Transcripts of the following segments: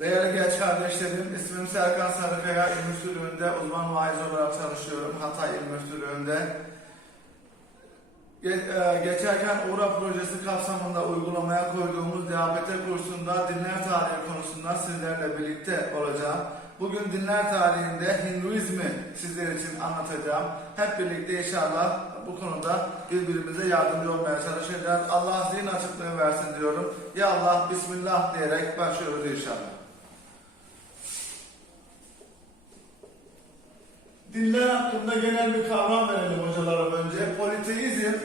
Değerli genç kardeşlerim, ismim Serkan Sarıkaya, İl uzman vaiz olarak çalışıyorum. Hatay İl Müftülüğü'nde. E, Geçerken URA projesi kapsamında uygulamaya koyduğumuz DABT kursunda dinler tarihi konusunda sizlerle birlikte olacağım. Bugün dinler tarihinde Hinduizmi sizler için anlatacağım. Hep birlikte inşallah bu konuda birbirimize yardımcı olmaya çalışacağız. Allah zihin açıklığı versin diyorum. Ya Allah Bismillah diyerek başlıyoruz inşallah. Dinler hakkında genel bir kavram verelim hocalarım önce. Politeizm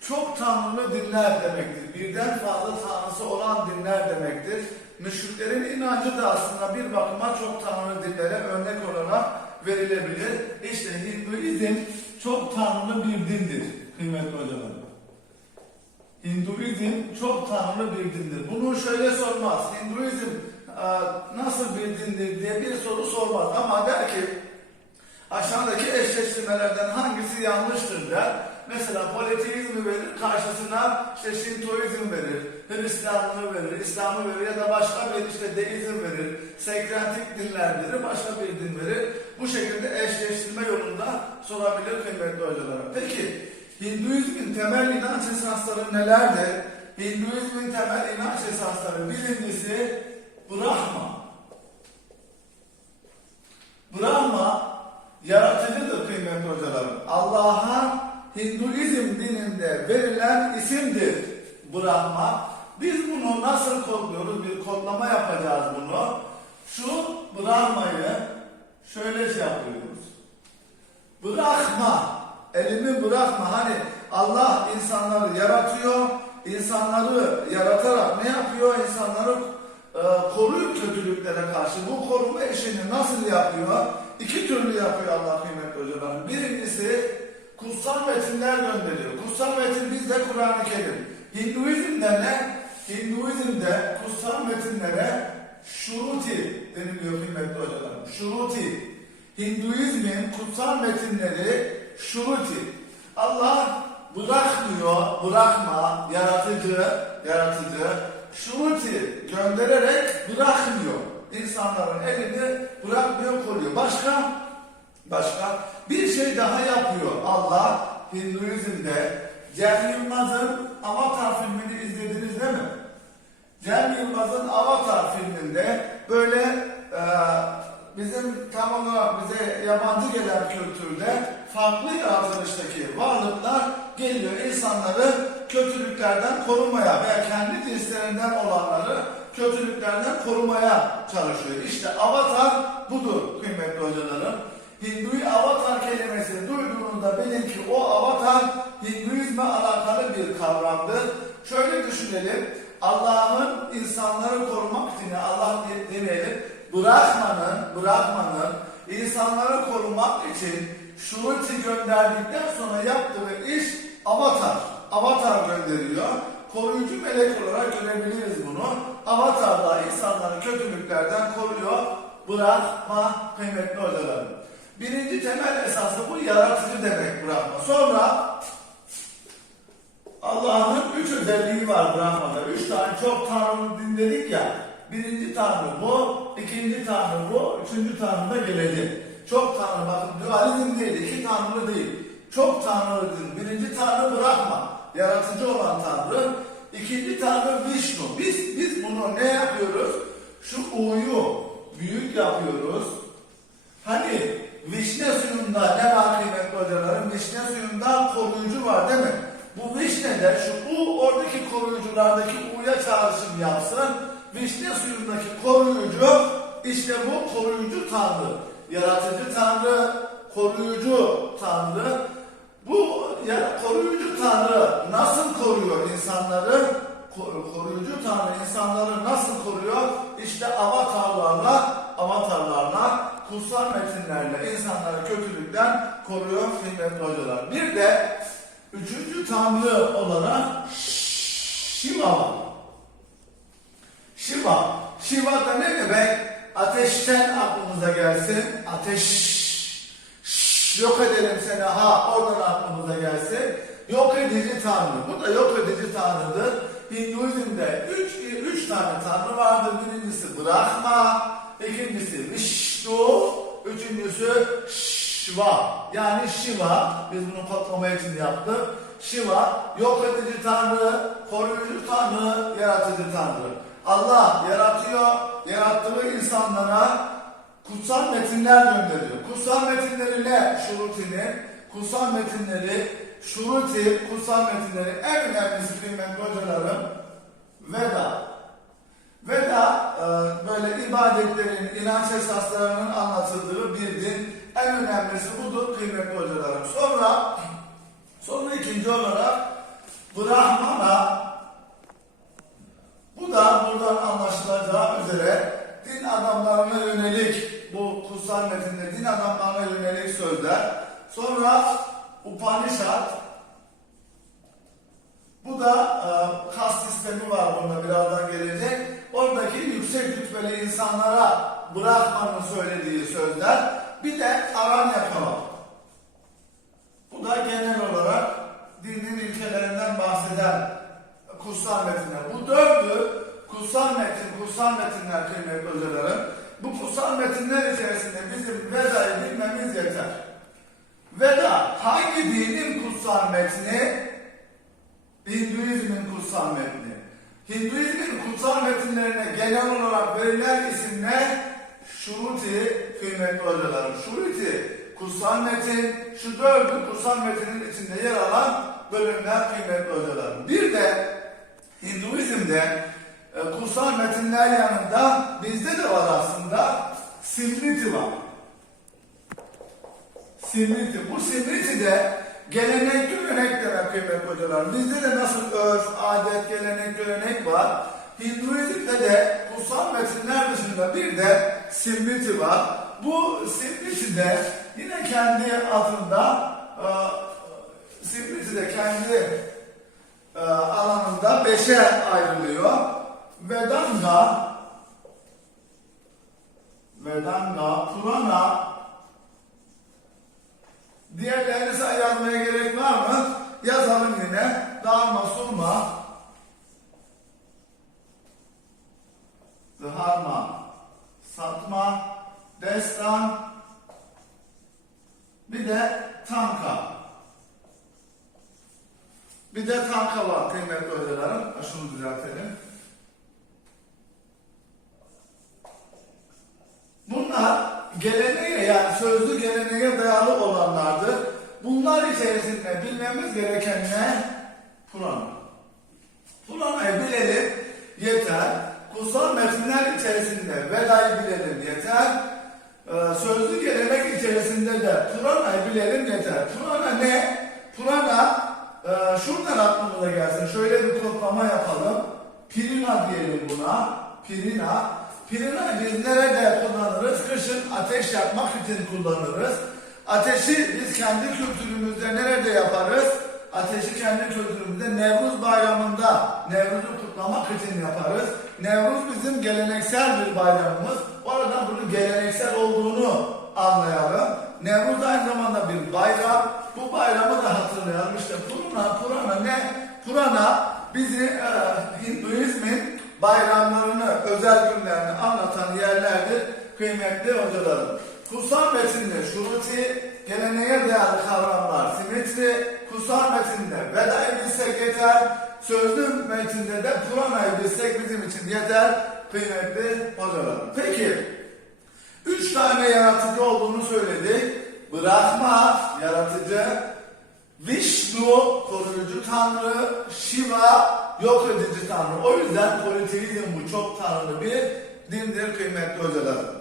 çok tanrılı dinler demektir. Birden fazla tanrısı olan dinler demektir. Müşriklerin inancı da aslında bir bakıma çok tanrılı dinlere örnek olarak verilebilir. İşte Hinduizm çok tanrılı bir dindir kıymetli hocalarım. Hinduizm çok tanrılı bir dindir. Bunu şöyle sormaz. Hinduizm nasıl bir dindir diye bir soru sormaz ama der ki aşağıdaki eşleştirmelerden hangisi yanlıştır der. Mesela politeizmi verir, karşısına işte Şintoizm verir, Hristiyanlığı verir, İslam'ı verir ya da başka bir işte deizm verir, sekrentik dinler verir, başka bir din verir. Bu şekilde eşleştirme yolunda sorabilir kıymetli hocalarım. Peki Hinduizmin temel inanç esasları nelerdir? Hinduizmin temel inanç esasları birincisi Brahma. Brahma yaratıcıdır kıymetli hocalarım. Allah'a Hinduizm dininde verilen isimdir Brahma. Biz bunu nasıl kodluyoruz? Bir kodlama yapacağız bunu. Şu Brahma'yı şöyle şey yapıyoruz. Bırakma. Elimi bırakma. Hani Allah insanları yaratıyor. insanları yaratarak ne yapıyor? İnsanları e, koruyup kötülüklere karşı. Bu koruma işini nasıl yapıyor? İki türlü yapıyor Allah kıymetli hocalarım. Birincisi kutsal metinler gönderiyor. Kutsal metin bizde Kur'an-ı Kerim. Hinduizm'de ne? Hinduizm'de kutsal metinlere şuruti deniliyor kıymetli hocalarım. Şuruti. Hinduizmin kutsal metinleri şuruti. Allah bırakmıyor, bırakma, yaratıcı, yaratıcı, şuruti göndererek bırakmıyor. İnsanların elini bırakmıyor, koruyor. Başka? Başka? Bir şey daha yapıyor Allah Hinduizm'de. Cem Yılmaz'ın Avatar filmini izlediniz değil mi? Cem Yılmaz'ın Avatar filminde böyle e, bizim tam olarak bize yabancı gelen kültürde farklı yaratılıştaki varlıklar geliyor insanları kötülüklerden korumaya veya kendi cinslerinden olanları kötülüklerden korumaya çalışıyor. İşte avatar budur kıymetli hocalarım. Hindu'yu avatar kelimesini duyduğunuzda bilin ki o avatar Hinduizme alakalı bir kavramdır. Şöyle düşünelim. Allah'ın insanları korumak için Allah de- demeyelim. Bırakmanın, bırakmanın insanları korumak için şuruti gönderdikten sonra yaptığı iş avatar. Avatar gönderiyor. Koruyucu melek olarak görebiliriz bunu. Avatar da insanları kötülüklerden koruyor. Bırakma kıymetli hocalarım. Birinci temel esası bu yaratıcı demek bırakma. Sonra Allah'ın üç özelliği var Brahma'da. Üç tane çok tanrılı din dedik ya. Birinci tanrı bu, ikinci tanrı bu, üçüncü tanrı da gelecek. Çok tanrı bakın dualizm değil, iki tanrı değil. Çok tanrı din. Birinci tanrı bırakma. Yaratıcı olan tanrı. İkinci tanrı Vishnu. Biz, biz bunu ne yapıyoruz? Şu U'yu büyük yapıyoruz. Hani vişne suyunda ne var kıymetli hocalarım? Vişne suyunda koruyucu var değil mi? Bu vişne de şu U oradaki koruyuculardaki U'ya çağrışım yapsın. Vişne suyundaki koruyucu işte bu koruyucu tanrı. Yaratıcı tanrı, koruyucu tanrı. Bu ya, koruyucu tanrı nasıl koruyor insanları? Ko- Koruyucu tanrı insanları nasıl koruyor? İşte avatarlarla, avatarlarla, kutsal metinlerle insanları kötülükten koruyor kıymetli hocalar. Bir de üçüncü tanrı olarak Shiva var. Shiva. Shiva da ne demek? Ateşten aklımıza gelsin. Ateş. Yok edelim seni ha oradan aklımıza gelsin. Yok edici tanrı. Bu da yok edici tanrıdır. Hinduizm'de üç, üç tane tanrı vardır. Birincisi Brahma, ikincisi Vishnu, üçüncüsü Shiva. Yani Shiva, biz bunu kodlama için yaptık. Shiva, yok edici tanrı, koruyucu tanrı, yaratıcı tanrı. Allah yaratıyor, yarattığı insanlara kutsal metinler gönderiyor. Kutsal metinleri ne? Şurutini, kutsal metinleri, şuruti, kutsal metinleri en önemlisi kıymetli hocalarım, Veda. Veda e, böyle ibadetlerin, inanç esaslarının anlatıldığı bir din. En önemlisi budur kıymetli hocalarım. Sonra, sonra ikinci olarak Brahmana, bu da buradan anlaşılacağı üzere din adamlarına yönelik kutsal din adamlarına yönelik sözler. Sonra Upanishad, bu da e, kas sistemi var bunda birazdan gelecek. Oradaki yüksek rütbeli insanlara Brahman'ın söylediği sözler. Bir de Aranyaka var. Bu da genel olarak dinin ilkelerinden bahseden kutsal metinler. Bu dördü kutsal metin, kutsal metinler kıymetli hocalarım. Bu kutsal metinler içerisinde bizim Veda'yı bilmemiz yeter. Veda hangi dinin kutsal metni? Hinduizmin kutsal metni. Hinduizmin kutsal metinlerine genel olarak verilen isim ne? Şuruti kıymetli hocalarım. Şuruti kutsal metin, şu dördü kutsal metinin içinde yer alan bölümler kıymetli hocalarım. Bir de Hinduizm'de e, kutsal metinler yanında bizde de var aslında Simriti var. Simriti. Bu Simriti de gelenek görenek demek kıymetli hocalar. Bizde de nasıl örf, adet, gelenek, görenek var. Hinduizm'de de kutsal metinler dışında bir de Simriti var. Bu Simriti de yine kendi adında e, Simriti de kendi e, alanında beşe ayrılıyor. Vedanga Vedanga, Purana Diğerlerini say yazmaya gerek var mı? Yazalım yine. Dharma, Surma Dharma Satma Destan Bir de Tanka Bir de Tanka var kıymetli hocalarım. Şunu düzeltelim. Bunlar geleneğe yani sözlü geleneğe dayalı olanlardır. Bunlar içerisinde bilmemiz gereken ne? Kur'an. Kur'an'ı bilelim yeter. Kutsal metinler içerisinde Veda'yı bilelim yeter. Ee, sözlü gelenek içerisinde de Kur'an'ı bilelim yeter. Kur'an'a ne? Kur'an'a e, şuradan aklımıza gelsin. Şöyle bir kodlama yapalım. Pirina diyelim buna. Pirina. Pirina biz nerede kullanırız? Ateş yakmak için kullanırız. Ateşi biz kendi kültürümüzde nerede yaparız? Ateşi kendi kültürümüzde Nevruz bayramında Nevruz'u kutlamak için yaparız. Nevruz bizim geleneksel bir bayramımız. Oradan bunun geleneksel olduğunu anlayalım. Nevruz aynı zamanda bir bayram. Bu bayramı da hatırlayalım. İşte Purana, Purana ne? Purana bizi e, Hinduizmin bayramlarını, özel günlerini anlatan yerlerdir kıymetli hocalarım. Kutsal metinde şuruti, geleneğe dayalı kavramlar, simetri, kutsal metinde vedayı bilsek yeter, sözlü metinde de Kur'an'ı bilsek bizim için yeter kıymetli hocalarım. Peki, üç tane yaratıcı olduğunu söyledik. Brahma, yaratıcı, Vishnu, koruyucu tanrı, Shiva, yok edici tanrı. O yüzden politeizm bu çok tanrılı bir dindir kıymetli hocalarım.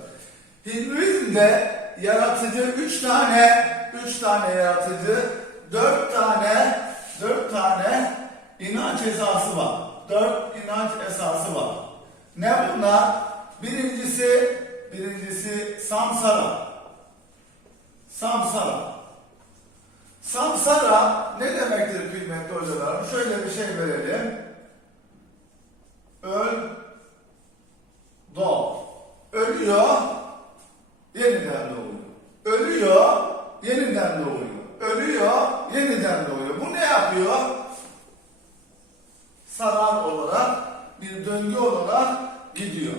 Hinduizm'de yaratıcı üç tane, üç tane yaratıcı, dört tane, dört tane inanç esası var. Dört inanç esası var. Ne bunlar? Birincisi, birincisi samsara. Samsara. Samsara ne demektir kıymetli hocalarım? Şöyle bir şey verelim. Öl, doğ. Ölüyor, yeniden doğuyor. Ölüyor, yeniden doğuyor. Ölüyor, yeniden doğuyor. Bu ne yapıyor? Sarar olarak, bir döngü olarak gidiyor.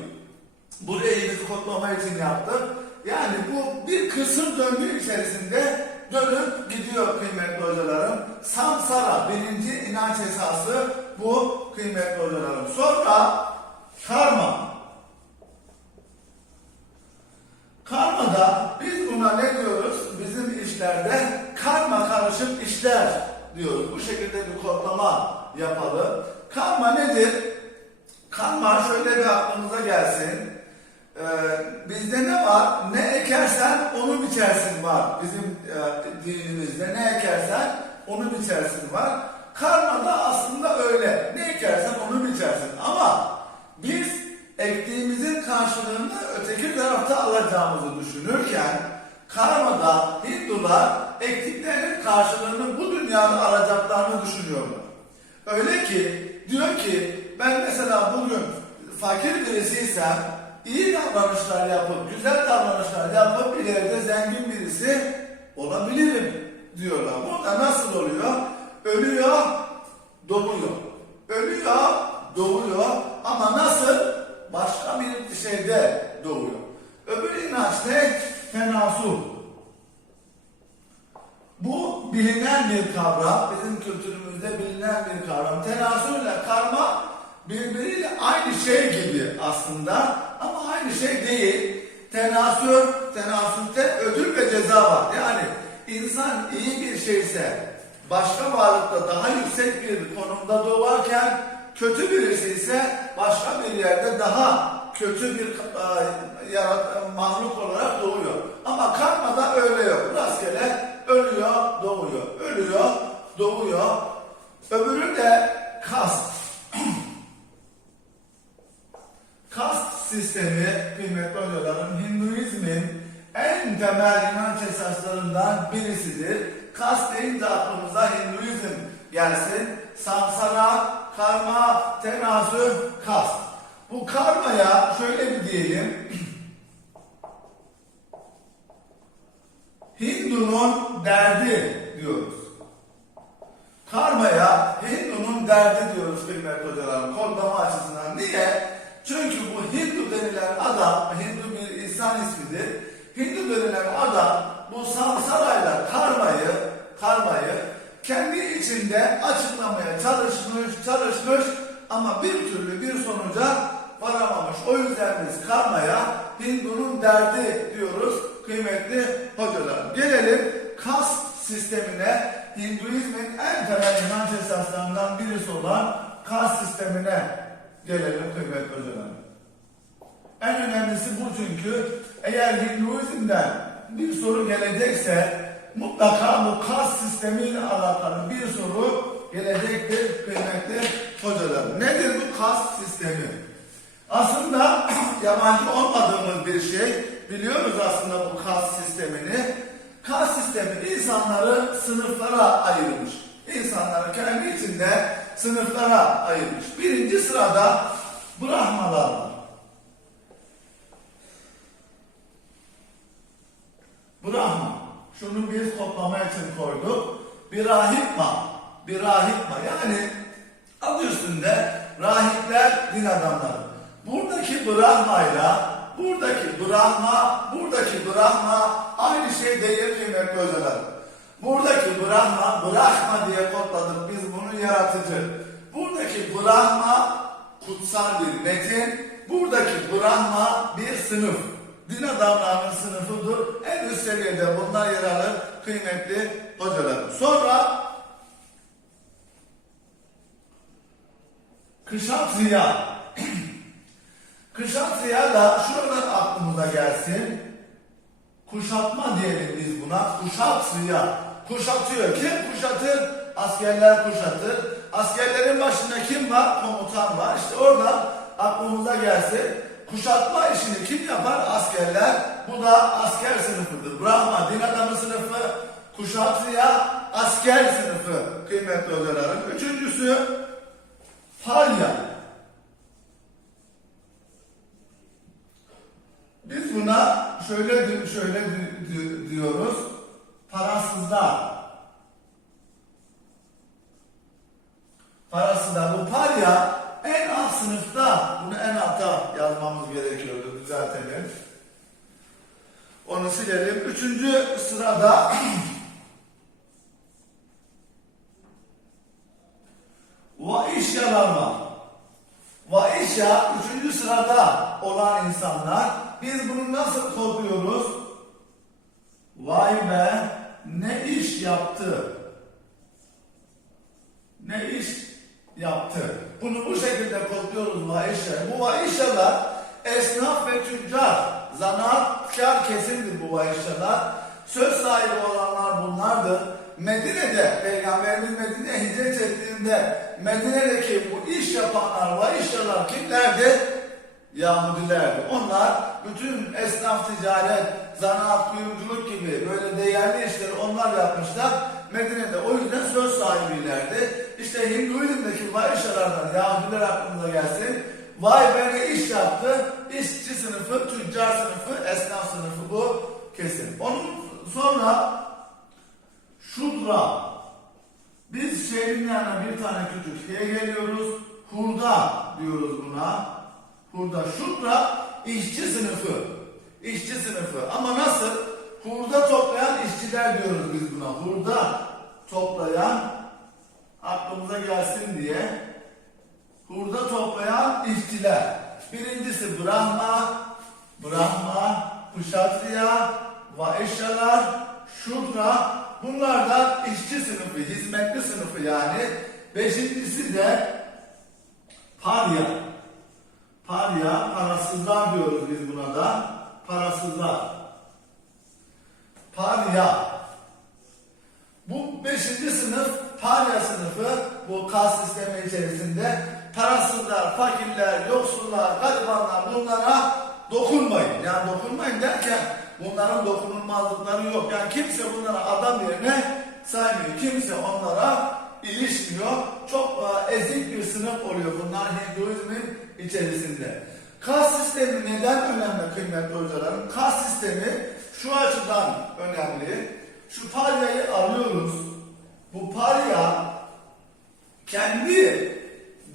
Burayı biz kodlama için yaptık. Yani bu bir kısır döngü içerisinde dönüp gidiyor kıymetli hocalarım. Samsara birinci inanç esası bu kıymetli hocalarım. Sonra karma. Karmada biz buna ne diyoruz? Bizim işlerde karma karışık işler diyoruz. Bu şekilde bir kodlama yapalım. Karma nedir? Karma şöyle bir aklınıza gelsin. Ee, bizde ne var? Ne ekersen onu biçersin var. Bizim e, dinimizde ne ekersen onu biçersin var. Karma da aslında öyle. Ne ekersen onu biçersin. Ama biz ektiğimizin karşılığını öteki tarafta alacağımızı düşünürken karmada Hindular ektiklerinin karşılığını bu dünyada alacaklarını düşünüyorlar. Öyle ki diyor ki ben mesela bugün fakir birisiysem iyi davranışlar yapıp güzel davranışlar yapıp ileride zengin birisi olabilirim diyorlar. Bu da nasıl oluyor? Ölüyor, doğuyor. Ölüyor, doğuyor ama nasıl? Başka bir şeyde doğuyor. Öbür inanç ne? Tenasül. Bu bilinen bir kavram, bizim kültürümüzde bilinen bir kavram. Tenasül ile karma birbiriyle aynı şey gibi aslında ama aynı şey değil. Tenasül, tenasülde ödül ve ceza var. Yani insan iyi bir şeyse başka varlıkta daha yüksek bir konumda doğarken kötü birisi ise başka bir yerde daha kötü bir e, yarat, mahluk olarak doğuyor. Ama karmada öyle yok. Rastgele ölüyor, doğuyor. Ölüyor, doğuyor. Öbürü de kast. Kast sistemi kıymetli hocalarım Hinduizmin en temel inanç esaslarından birisidir. Kast deyince aklımıza Hinduizm gelsin. Samsara, karma, tenasül, kast. Bu karmaya şöyle bir diyelim. Hindu'nun derdi diyoruz. Karmaya Hindu'nun derdi diyoruz kıymetli hocalarım kodlama açısından. Niye? Çünkü bu Hindu denilen adam, Hindu bir insan ismidir. Hindu denilen adam bu samsarayla karmayı, karmayı kendi içinde açıklamaya çalışmış, çalışmış ama bir türlü bir sonuca varamamış. O yüzden biz karmaya Hindu'nun derdi diyoruz kıymetli hocalar. Gelelim kas sistemine, Hinduizmin en temel inanç esaslarından birisi olan kas sistemine gelelim kıymetli hocalar. En önemlisi bu çünkü eğer Hinduizm'den bir soru gelecekse mutlaka bu kas sistemiyle alakalı bir soru gelecektir kıymetli hocalar. Nedir bu kas sistemi? Aslında yabancı olmadığımız bir şey. Biliyoruz aslında bu kas sistemini. Kas sistemi insanları sınıflara ayırmış. İnsanları kendi içinde sınıflara ayırmış. Birinci sırada Brahmalar var. Brahma. Şunu biz toplama için koyduk. Bir rahipma. Bir rahipma. Yani adı üstünde rahipler din adamları. Buradaki Brahma ile buradaki Brahma, buradaki Brahma aynı şey değil kıymetli hocalar. Buradaki Brahma, Brahma diye kodladık biz bunu yaratıcı. Buradaki Brahma kutsal bir metin, buradaki Brahma bir sınıf. Din adamlarının sınıfıdır. En üst seviyede bunlar yer alır kıymetli hocalar. Sonra Kışatriya. Kışatriya da şuradan aklımıza gelsin. Kuşatma diyelim biz buna. Kuşatriya. Kuşatıyor. Kim kuşatır? Askerler kuşatır. Askerlerin başında kim var? Komutan var. İşte oradan aklımıza gelsin. Kuşatma işini kim yapar? Askerler. Bu da asker sınıfıdır. Brahma, din adamı sınıfı. Kuşatriya, asker sınıfı. Kıymetli hocalarım. Üçüncüsü, Falya. Biz buna şöyle şöyle di- di- diyoruz. Parasızlar. Parasızlar. Bu parya en alt sınıfta. Yazmamız gerekiyordu. Düzeltelim. Onu silelim. Üçüncü sırada Vaişyalar. Vaişya üçüncü sırada olan insanlar. Biz bunu nasıl kodluyoruz? Vay be ne iş yaptı? Ne iş yaptı? Bunu bu şekilde kodluyoruz vaişya. Bu vaişyalar esnaf ve tüccar, zanaatkar kesimdir bu vaişyalar. Söz sahibi olanlar bunlardır. Medine'de, Peygamberimiz Medine'ye hicret ettiğinde Medine'deki bu iş yapanlar, vaişyalar kimlerdi? Yahudilerdi. Onlar bütün esnaf ticaret, zanaat, kuyumculuk gibi böyle değerli işleri onlar yapmışlar. Medine'de o yüzden söz sahibilerdi. İşte Hinduizm'deki vaişyalardan Yahudiler aklımıza gelsin. Vay be iş yaptı? İşçi sınıfı, tüccar sınıfı, esnaf sınıfı bu kesim. Onun sonra şudra. Biz şehrin yanına bir tane küçük şeye geliyoruz. Hurda diyoruz buna. Hurda. Şudra işçi sınıfı. İşçi sınıfı. Ama nasıl? Hurda toplayan işçiler diyoruz biz buna. Hurda toplayan aklımıza gelsin diye hurda toplayan işçiler. Birincisi Brahma, Brahma, Kshatriya, Vaişyalar, Şudra. Bunlar da işçi sınıfı, hizmetli sınıfı yani. Beşincisi de Parya. Parya, parasızlar diyoruz biz buna da. Parasızlar. Parya. Bu beşinci sınıf parya sınıfı bu kas sistemi içerisinde parasızlar, fakirler, yoksullar, garibanlar bunlara dokunmayın. Yani dokunmayın derken bunların dokunulmazlıkları yok. Yani kimse bunlara adam yerine saymıyor. Kimse onlara ilişmiyor. Çok e, ezik bir sınıf oluyor bunlar Hinduizmin içerisinde. Kas sistemi neden önemli kıymetli hocalarım? Kas sistemi şu açıdan önemli. Şu paryayı alıyoruz. Bu parya kendi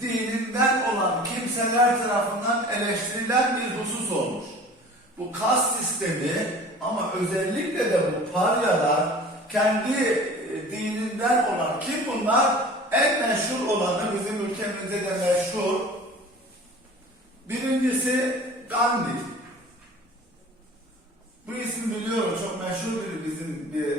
dininden olan kimseler tarafından eleştirilen bir husus olmuş. Bu kas sistemi ama özellikle de bu paryalar kendi e, dininden olan kim bunlar? En meşhur olanı bizim ülkemizde de meşhur. Birincisi Gandhi. Bu ismi biliyorum çok meşhur bir bizim bir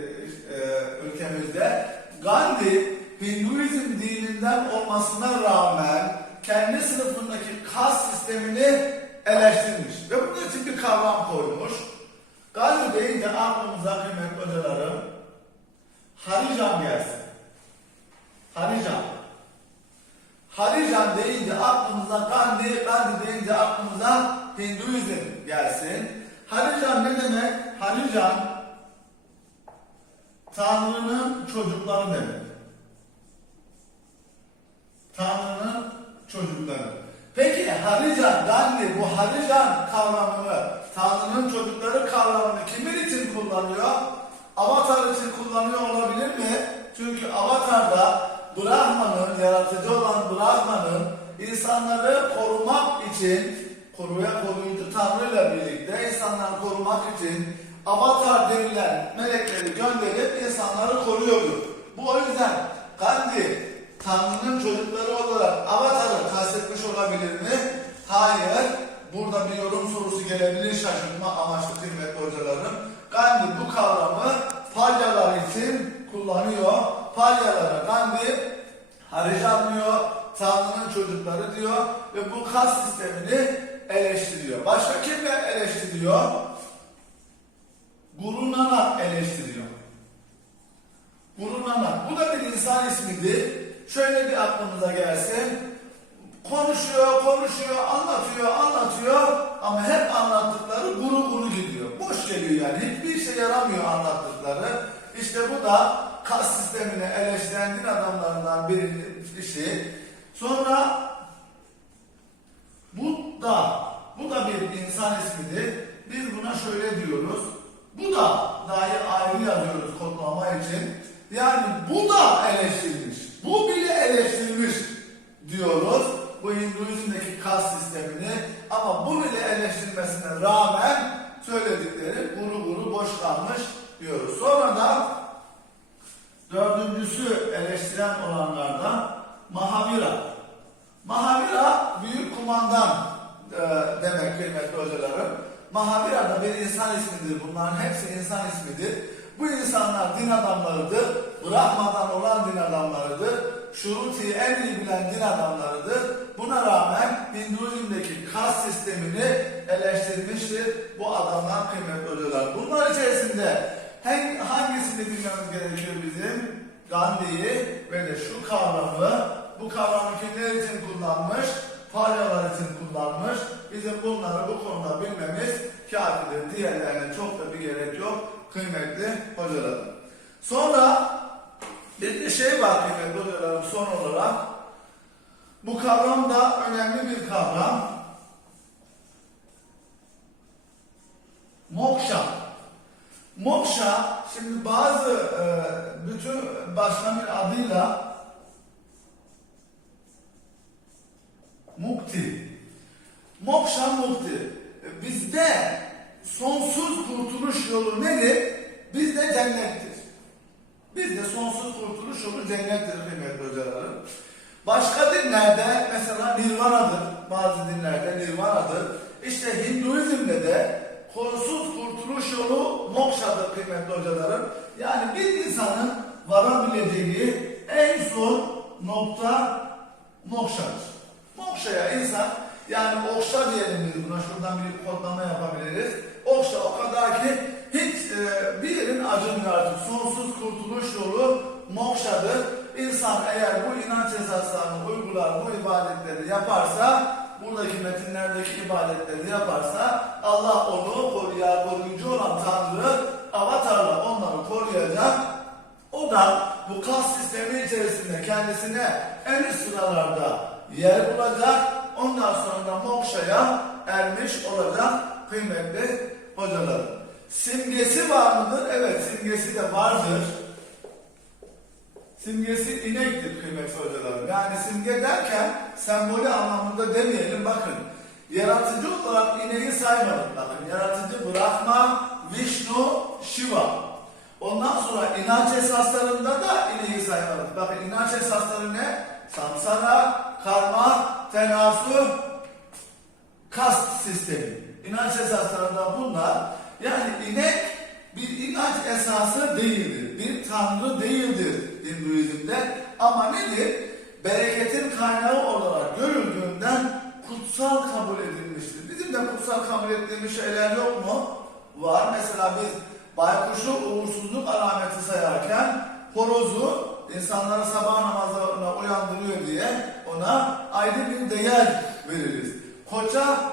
e, ülkemizde. Gandhi Hinduizm dininden olmasına rağmen kendi sınıfındaki kas sistemini eleştirmiş ve bunun için bir kavram koymuş. Gandhi deyince aklımıza kıymetli hocalarım Harican gelsin. Harican. Harican deyince aklımıza Gandhi, Gandhi deyince aklımıza Hinduizm gelsin. Harican ne demek? Harican Tanrı'nın çocukları demek. Tanrı'nın çocukları. Peki Harican, Gandhi bu Harican kavramını, Tanrı'nın çocukları kavramını kimin için kullanıyor? Avatar için kullanıyor olabilir mi? Çünkü Avatar'da Brahman'ın, yaratıcı olan Brahman'ın insanları korumak için, koruya koruyucu Tanrı'yla birlikte insanları korumak için Avatar denilen melekleri gönderip insanları koruyordu. Bu o yüzden Gandhi Tanrı'nın çocukları olarak Avatar'ı kastetmiş olabilir mi? Hayır. Burada bir yorum sorusu gelebilir şaşırtma amaçlı kıymetli hocalarım. Gandhi bu kavramı palyalar için kullanıyor. Palyalara Gandhi diyor, Tanrı'nın çocukları diyor ve bu kas sistemini eleştiriyor. Başka kimler eleştiriyor? Guru Nanak eleştiriyor. Guru Nanak. Bu da bir insan ismidir. Şöyle bir aklımıza gelsin. Konuşuyor, konuşuyor, anlatıyor, anlatıyor ama hep anlattıkları guru guru gidiyor. Boş geliyor yani. Hiçbir işe yaramıyor anlattıkları. İşte bu da kas sistemini eleştiren din adamlarından birisi. Sonra bu da, bu da bir insan ismidir. Biz buna şöyle diyoruz. Bu da dahi ayrı yazıyoruz kodlama için. Yani bu da eleştirilmiş. Bu bile eleştirilmiş diyoruz. Bu Hinduizm'deki kas sistemini Ama bunu ile eleştirmesine rağmen söyledikleri guru guru boş kalmış diyoruz. Sonra da dördüncüsü eleştiren olanlardan Mahavira. Mahavira büyük kumandan e, demek kıymetli hocalarım. Mahavira da bir insan ismidir. Bunların hepsi insan ismidir. Bu insanlar din adamlarıdır. Brahmadan olan din adamlarıdır. Şuruti'yi en iyi bilen din adamlarıdır. Buna rağmen Hinduizm'deki kas sistemini eleştirmiştir bu adamlar kıymetli hocalar. Bunlar içerisinde hangi, hangisini bilmemiz gerekiyor bizim? Gandhi'yi ve de şu kavramı, bu kavramı kimler için kullanmış? Falyalar için kullanmış. Bizim bunları bu konuda bilmemiz kafidir. Diğerlerine çok da bir gerek yok kıymetli hocalarım. Sonra bir de şey var kıymetli hocalarım son olarak. Bu kavram da önemli bir kavram. Moksha. Moksha şimdi bazı e, bütün başka bir adıyla mukti. Moksha mukti. E, Bizde sonsuz kurtuluş yolu nedir? Bizde cennettir. Bizde sonsuz kurtuluş yolu cennettir kıymetli hocalarım. Başka dinlerde mesela nirvanadır. Bazı dinlerde nirvanadır. İşte Hinduizm'de de sonsuz kurtuluş yolu mokşadır kıymetli hocalarım. Yani bir insanın varabileceği en son nokta mokşadır. Mokşaya insan yani okşa diyelim bir kodlama yapabiliriz. Okşa o kadar ki hiç e, bir yerin acımıyor artık. Sonsuz kurtuluş yolu mokşadır. İnsan eğer bu inanç esaslarını uygular, bu ibadetleri yaparsa, buradaki metinlerdeki ibadetleri yaparsa Allah onu koruya, koruyucu olan Tanrı avatarla onları koruyacak. O da bu kas sistemi içerisinde kendisine en üst sıralarda yer bulacak. Ondan sonra da mokşaya ermiş olacak kıymetli hocalarım. Simgesi var mıdır? Evet simgesi de vardır. Simgesi inektir kıymetli hocalarım. Yani simge derken sembolü anlamında demeyelim bakın. Yaratıcı olarak ineği saymadık bakın. Yaratıcı Brahma, Vishnu, Shiva. Ondan sonra inanç esaslarında da ineği saymadık. Bakın inanç esasları ne? Samsara, karma, tenasü, kast sistemi. İnanç esaslarında bunlar. Yani inek bir inanç esası değildir. Bir tanrı değildir Hinduizm'de. Ama nedir? Bereketin kaynağı olarak görüldüğünden kutsal kabul edilmiştir. Bizim de kutsal kabul ettiğimiz şeyler yok mu? Var. Mesela biz baykuşu uğursuzluk alameti sayarken horozu insanları sabah namazlarına uyandırıyor diye ona ayrı bir değer veririz. Koça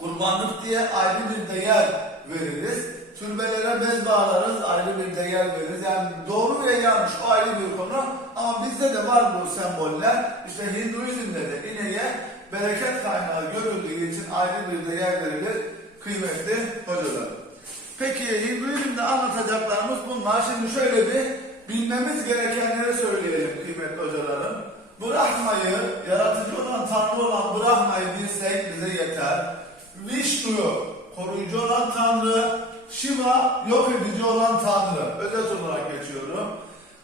kurbanlık diye ayrı bir değer veririz. Türbelere bez bağlarız, ayrı bir değer veririz. Yani doğru ve yanlış o ayrı bir konu. Ama bizde de var bu semboller. İşte Hinduizm'de de ineğe bereket kaynağı görüldüğü için ayrı bir değer verilir. Kıymetli hocalar. Peki Hinduizm'de anlatacaklarımız bunlar. Şimdi şöyle bir bilmemiz gerekenleri söyleyelim kıymetli hocalarım. Brahma'yı, yaratıcı olan Tanrı olan Brahma'yı bilsek bize yeter. Vishnu'yu, koruyucu olan Tanrı, Shiva, yok edici olan Tanrı. Özet olarak geçiyorum.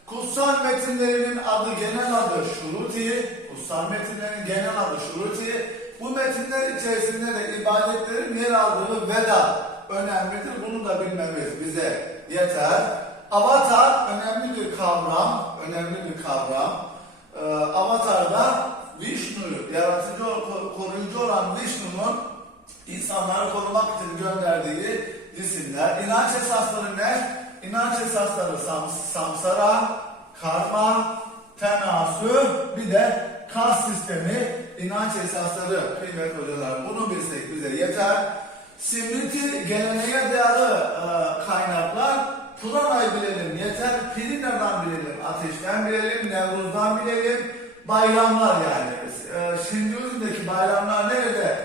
Kutsal metinlerinin adı, genel adı Şuruti. Kutsal metinlerin genel adı Şuruti. Bu metinler içerisinde de ibadetlerin yer aldığı Veda önemlidir. Bunu da bilmemiz bize yeter. Avatar önemli bir kavram, önemli bir kavram. Ee, Avatar'da Vishnu'yu, yaratıcı, koruyucu olan Vishnu'nun insanları korumak için gönderdiği cisimler. İnanç esasları ne? İnanç esasları sam, samsara, karma, tenasü, bir de kas sistemi, inanç esasları kıymetli hocalar. Bunu bilsek bize yeter. Simriti geleneğe dayalı e, kaynaklar Purana'yı bilelim yeter. Pirina'dan bilelim, ateşten bilelim, Nevruz'dan bilelim. Bayramlar yani. E, Hinduizm'deki bayramlar nerede?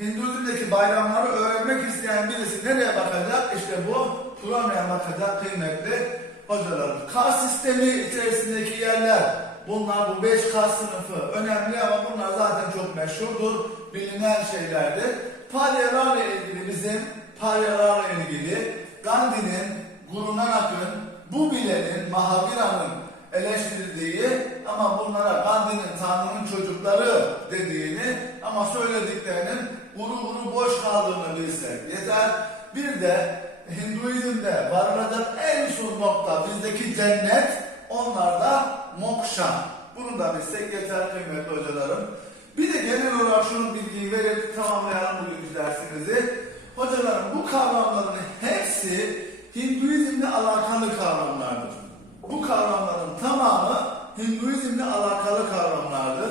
Hinduizm'deki bayramları öğrenmek isteyen birisi nereye bakacak? İşte bu Purana'ya bakacak kıymetli hocalarım. Kas sistemi içerisindeki yerler bunlar bu 5K sınıfı önemli ama bunlar zaten çok meşhurdur, bilinen şeylerdir. Palyalarla ilgili bizim palyalarla ilgili Gandhi'nin, Guru Nanak'ın, bu bilenin, Mahavira'nın eleştirdiği ama bunlara Gandhi'nin Tanrı'nın çocukları dediğini ama söylediklerinin guru guru boş kaldığını bilsek yeter. Bir de Hinduizm'de varılacak en son nokta bizdeki cennet onlarda moksha. Bunu da bilsek yeter kıymetli hocalarım. Bir de genel olarak şunu bilgiyi verip tamamlayalım bugünkü dersimizi. Hocalarım bu kavramların hepsi Hinduizmle alakalı kavramlardır. Bu kavramların tamamı Hinduizmle alakalı kavramlardır.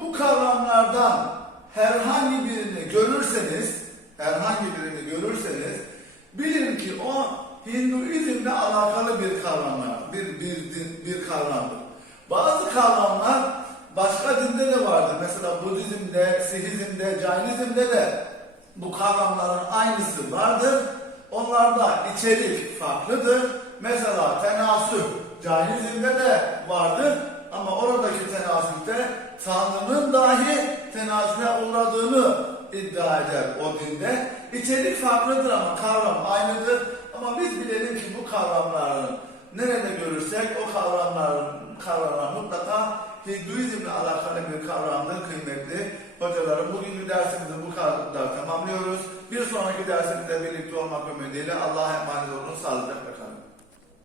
Bu kavramlardan herhangi birini görürseniz, herhangi birini görürseniz bilin ki o Hinduizmle alakalı bir kavramlar, bir bir bir, bir kavramdır. Bazı kavramlar başka dinde de vardır. Mesela Budizm'de, Sihizm'de, Cainizm'de de bu kavramların aynısı vardır. Onlarda içerik farklıdır. Mesela tenasüh Cainizm'de de vardır ama oradaki tenasühte Tanrı'nın dahi tenasühe uğradığını iddia eder o dinde. İçerik farklıdır ama kavram aynıdır. Ama biz bilelim ki bu kavramların nerede görürsek o kavramların kavramlar mutlaka Hinduizmle alakalı bir kavramdır kıymetli hocalarım. Bugünkü dersimizi bu kadar tamamlıyoruz. Bir sonraki dersimizde birlikte olmak ümidiyle Allah'a emanet olun. Sağlıcakla kalın.